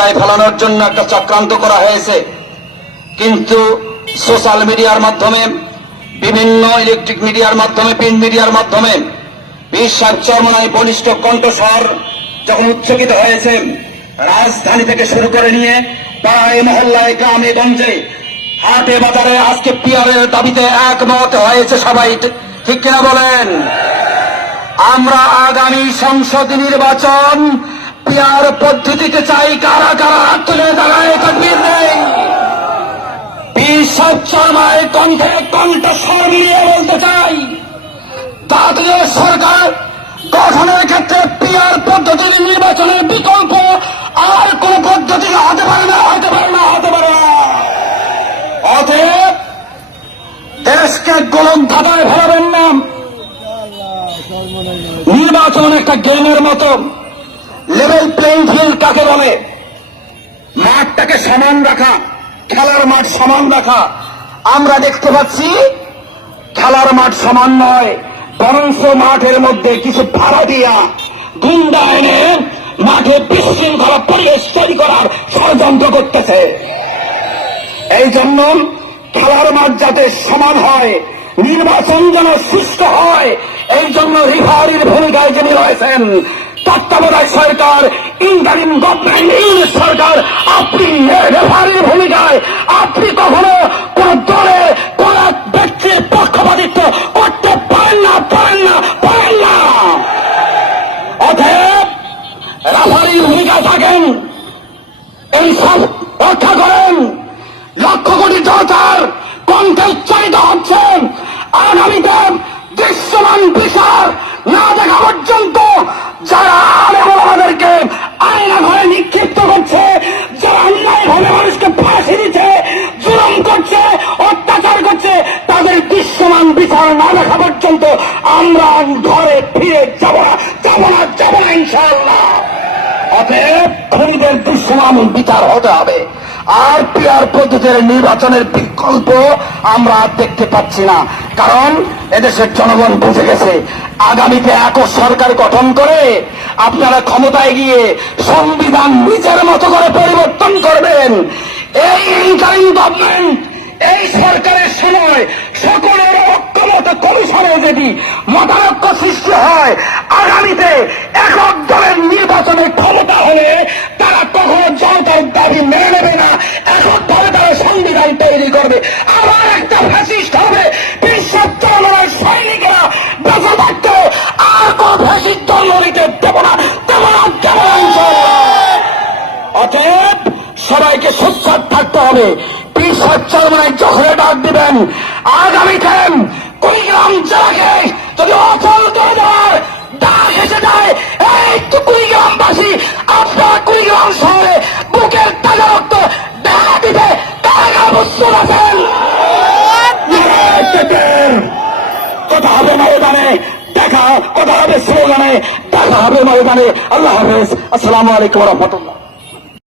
বিপদায় ফেলানোর জন্য একটা চক্রান্ত করা হয়েছে। কিন্তু সোশ্যাল মিডিয়ার মাধ্যমে, বিভিন্ন ইলেকট্রিক মিডিয়ার মাধ্যমে, প্রিন্ট মিডিয়ার মাধ্যমে বিশ্বাস চরমনায় বলিষ্ঠ কণ্ঠস্বর যখন উচ্চকিত হয়েছে, রাজধানী থেকে শুরু করে নিয়ে পাড়ায় মহল্লায়, গ্রামে, গঞ্জে, হাটে, বাজারে আজকে পিয়ারের দাবিতে একমত হয়েছে সবাই। ঠিক কিনা বলেন? আমরা আগামী সংসদ নির্বাচন পিয়ার পদ্ধতিতে চাই, কারা কারা হাত তুলে দাঁড়ায়, তকবির নেই। বিশ্বাস শর্মায় কণ্ঠে কণ্ঠস্বর মিলিয়ে বলতে চাই জাতীয় সরকার গঠনের ক্ষেত্রে পিয়ার পদ্ধতির নির্বাচনের বিকল্প আর কোন পদ্ধতি হতে পারে না, হতে পারে না, হতে পারে না। অতএব দেশকে গোলক ধাঁধায় ফেলাবেন না। নির্বাচন একটা গেমের মতো। লেভেল প্লেইং ফিল্ড কাকে বলে? মাঠটাকে সমান রাখা, খেলার মাঠ সমান রাখা। আমরা দেখতে পাচ্ছি, খেলার মাঠ সমান নয় বরঞ্চ মাঠের মধ্যে কিছু ভাড়া দিয়া গুন্ডা এনে মাঠে বিশৃঙ্খলা পরিবেশ তৈরি করার ষড়যন্ত্র করতেছে। এই জন্য খেলার মাঠ যাতে সমান হয়, নির্বাচন যেন সুস্থ হয়, এই জন্য রিফারির ভূমিকায় যিনি রয়েছেন তত্ত্বাবধায়ক সরকার, ইন্টারিম গভর্নমেন্ট সরকার, আপনি রেফারির ভূমিকায়, আপনি কখনো কোন দলে, কোন ব্যক্তির পক্ষপাতিত্ব করতে পারেন না পারেন না পারেন না। অতএব রেফারির ভূমিকায় থাকেন এই সব রক্ষা করেন। লক্ষ কোটি জনতার কণ্ঠে উচ্চারিত হচ্ছেন। আগামীতে পর্যন্ত আমরা ঘরে ফিরে যাব না যাব না যাব না ইনশাআল্লাহ। অতএব খুনিদের দৃশ্যমান বিচার হতে হবে। আর পিয়ার পদ্ধতির নির্বাচনের বিকল্প আমরা দেখতে পাচ্ছি না। কারণ এদেশের জনগণ বুঝে গেছে, আগামীতে এক সরকার গঠন করে আপনারা ক্ষমতায় গিয়ে সংবিধান নিজের মতো করে পরিবর্তন করবেন। এই ইন্টারিম গভর্নমেন্ট, এই সরকারের সময় সকলের ঐক্যমত কমিশনে যদি মতানৈক্য সৃষ্টি হয়, আগামীতে একক দলের নির্বাচনের ক্ষমতা হলে তারা কখনো জনতার দাবি মেনে নেবে না এককভাবে তারা সংবিধান তৈরি করবে। আবার একটা ফ্যাসিস্ট হবে, বিশ্বের চলনের সৈনিকরা বেঁচে থাকতে আর কোন ফ্যাসিস্ট জন্ম নিতে দেব না দেব না, দেব অতএব সবাইকে সুচ্ছাদ থাকতে হবে। বিশ্বাস চরমানে যখন ডাক দিবেন কুড়িগ্রাম যদি করে দেওয়ার এসে যায়। এই আপনারা শহরে বুকের তাজা রক্ত দেখা দিতে তারা আছেন। কথা হবে ময়দানে, দেখা, কথা হবে স্লোগানে, দেখা হবে ময়দানে। আল্লাহ হাফেজ, আসসালামু আলাইকুম রহমতুল্লাহ।